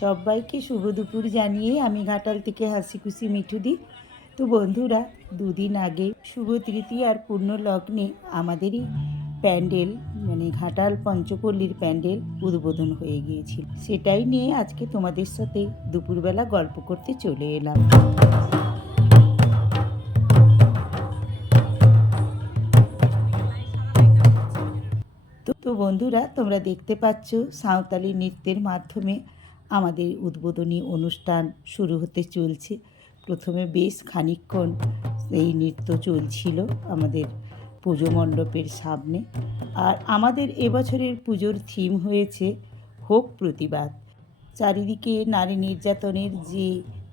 সবাইকে শুভ দুপুর জানিয়ে আমি ঘাটাল থেকে হাসিখুশি মিঠুদি। তো বন্ধুরা, দুদিন আগে শুভ তৃতীয়া আর পূর্ণ লগ্নে আমাদেরই প্যান্ডেল মানে ঘাটাল পঞ্চপল্লীর প্যান্ডেল উদ্বোধন হয়ে গিয়েছিল। সেটাই নিয়ে আজকে তোমাদের সাথে দুপুরবেলা গল্প করতে চলে এলাম। তো বন্ধুরা, তোমরা দেখতে পাচ্ছ সাঁওতালি নৃত্যের মাধ্যমে আমাদের উদ্বোধনী অনুষ্ঠান শুরু হতে চলছে। প্রথমে বেশ খানিকক্ষণ এই নৃত্য চলছিল আমাদের পুজো মণ্ডপের সামনে। আর আমাদের এবছরের পুজোর থিম হয়েছে হোক প্রতিবাদ। চারিদিকে নারী নির্যাতনের যে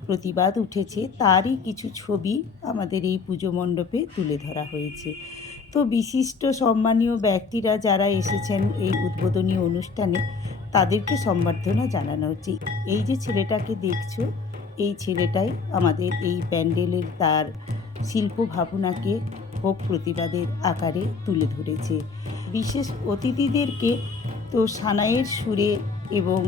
প্রতিবাদ উঠেছে তারই কিছু ছবি আমাদের এই পুজো মণ্ডপে তুলে ধরা হয়েছে। তো বিশিষ্ট সম্মানীয় ব্যক্তিরা যারা এসেছেন এই উদ্বোধনী অনুষ্ঠানে তাদেরকে সম্বর্ধনা জানানো হচ্ছে। এই যে ছেলেটাকে দেখছো, এই ছেলেটাই আমাদের এই প্যান্ডেলের তার শিল্প ভাবনাকে হোক প্রতিবাদের আকারে তুলে ধরেছে। বিশেষ অতিথিদেরকে তো সানাইয়ের সুরে এবং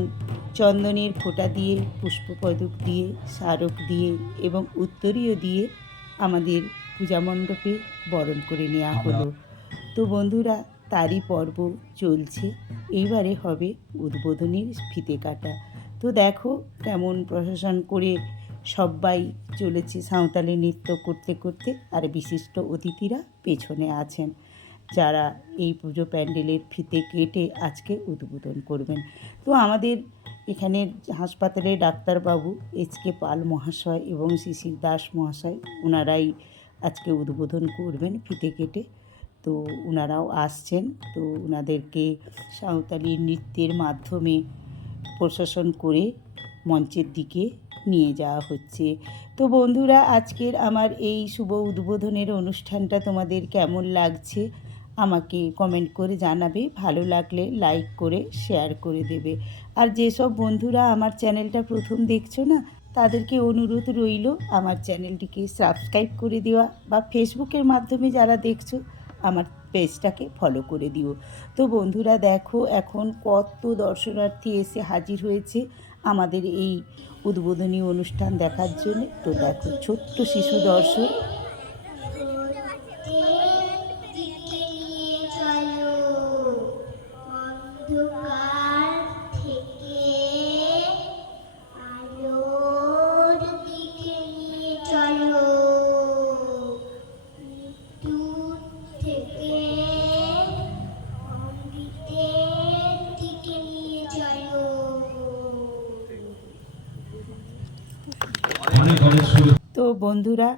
চন্দনের ফোঁটা দিয়ে, পুষ্পপদক দিয়ে, স্মারক দিয়ে এবং উত্তরীয় দিয়ে আমাদের পূজা মণ্ডপে বরণ করে নেওয়া হলো। তো বন্ধুরা, তারই পর্ব চলছে। এইবারে হবে উদ্বোধনীর ফিতে কাটা। তো দেখো কেমন প্রশাসন করে সবাই চলেছে সাঁওতালি নৃত্য করতে করতে, আর বিশিষ্ট অতিথিরা পেছনে আছেন যারা এই পুজো প্যান্ডেলের ফিতে কেটে আজকে উদ্বোধন করবেন। তো আমাদের এখানের হাসপাতালের ডাক্তারবাবু এইচ.কে. পাল মহাশয় এবং শিশির দাস মহাশয়, ওনারাই আজকে উদ্বোধন করবেন ফিতে কেটে। তো ওনারাও আসছেন। তো ওনাদেরকে সাঁওতালি নৃত্যের মাধ্যমে প্রশাসন করে মঞ্চের দিকে নিয়ে যাওয়া হচ্ছে। তো বন্ধুরা, আজকের আমার এই শুভ উদ্বোধনের অনুষ্ঠানটা তোমাদের কেমন লাগছে আমাকে কমেন্ট করে জানাবে। ভালো লাগলে লাইক করে শেয়ার করে দেবে। আর যেসব বন্ধুরা আমার চ্যানেলটা প্রথম দেখছো না, তাদেরকে অনুরোধ রইল আমার চ্যানেলটিকে সাবস্ক্রাইব করে দেওয়া, বা ফেসবুকের মাধ্যমে যারা দেখছো আমার পেজটাকে ফলো করে দিও। তো বন্ধুরা দেখো, এখন কত দর্শনার্থী এসে হাজির হয়েছে আমাদের এই উদ্বোধনী অনুষ্ঠান দেখার জন্য। তো দেখো, ছোট্ট শিশু দর্শন। তো বন্ধুরা,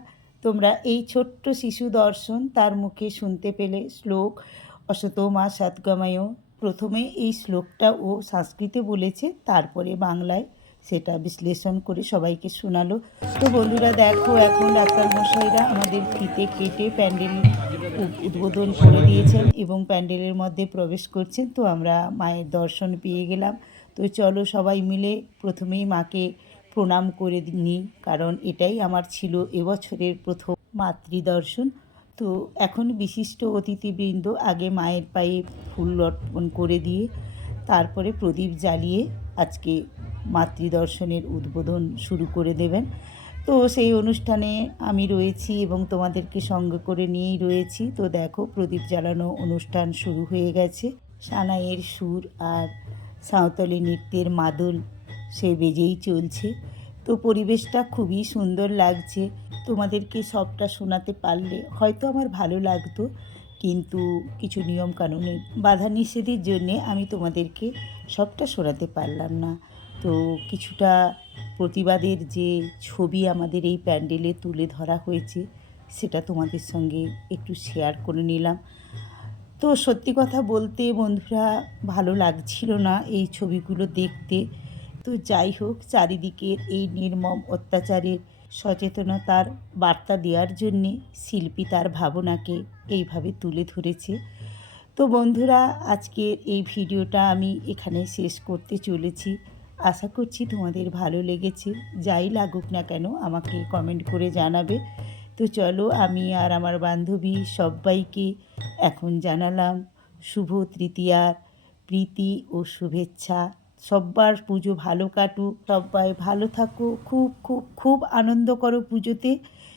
তোমরা এই ছোট্ট শিশু দর্শন তার মুখে শুনতে পেলে শ্লোক অসতো মা সৎগময়। প্রথমে এই শ্লোকটা ও সংস্কৃতে বলেছে, তারপরে বাংলায় সেটা বিশ্লেষণ করে সবাইকে শোনালো। তো বন্ধুরা দেখো, এখন ডাক্তারমশাইরা আমাদের ফিতে কেটে প্যান্ডেল উদ্বোধন করে দিয়েছেন এবং প্যান্ডেলের মধ্যে প্রবেশ করছেন। তো আমরা মায়ের দর্শন পেয়ে গেলাম। তো চলো সবাই মিলে প্রথমেই মাকে প্রণাম করে নিই, কারণ এটাই আমার ছিল এবছরের প্রথম মাতৃদর্শন। তো এখন বিশিষ্ট অতিথিবৃন্দ আগে মায়ের পায়ে ফুল অর্পণ করে দিয়ে তারপরে প্রদীপ জ্বালিয়ে আজকে মাতৃদর্শনের উদ্বোধন শুরু করে দেবেন। তো সেই অনুষ্ঠানে আমি রয়েছি এবং তোমাদেরকে সঙ্গে করে নিয়েই রয়েছি। তো দেখো, প্রদীপ জ্বালানো অনুষ্ঠান শুরু হয়ে গেছে। সানাইয়ের সুর আর সাঁওতালি নৃত্যের মাদল সে বেজেই চলছে। তো পরিবেশটা খুবই সুন্দর লাগছে। তোমাদেরকে সবটা শোনাতে পারলে হয়তো আমার ভালো লাগতো, কিন্তু কিছু নিয়মকানুনের বাধা নিষেধের জন্যে আমি তোমাদেরকে সবটা শোনাতে পারলাম না। তো কিছুটা প্রতিবাদের যে ছবি আমাদের এই প্যান্ডেলে তুলে ধরা হয়েছে সেটা তোমাদের সঙ্গে একটু শেয়ার করে নিলাম। তো সত্যি কথা বলতে বন্ধুরা, ভালো লাগছিল না এই ছবিগুলো দেখতে। তো যাই হোক, চারিদিকের এই নির্মম অত্যাচারের সচেতনতার বার্তা দেওয়ার জন্যে শিল্পী তার ভাবনাকে এইভাবে তুলে ধরেছে। তো বন্ধুরা, আজকের এই ভিডিওটা আমি এখানে শেষ করতে চলেছি। আশা করছি তোমাদের ভালো লেগেছে। যাই লাগুক না কেন আমাকে কমেন্ট করে জানাবে। তো চলো, আমি আর আমার বান্ধবী সবাইকে এখন জানালাম শুভ তৃতীয়ার প্রীতি ও শুভেচ্ছা। সব্বার পুজো ভালো কাটুক, সব্বাই ভালো থাকো, খুব খুব খুব আনন্দ করো পুজোতে।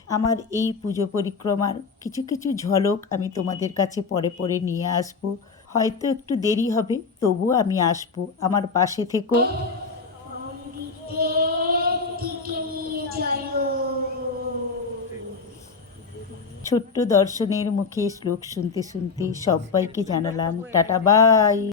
আমার এই পুজো পরিক্রমার কিছু কিছু ঝলক আমি তোমাদের কাছে পরে পরে নিয়ে আসবো। হয়তো একটু দেরি হবে, তবুও আমি আসবো। আমার পাশে থেকো। মন্দিরের দিকে নিয়ে চলো। ছোট্ট দর্শনের মুখে শ্লোক শুনতে শুনতে সব্বাইকে জানালাম টাটা বাই।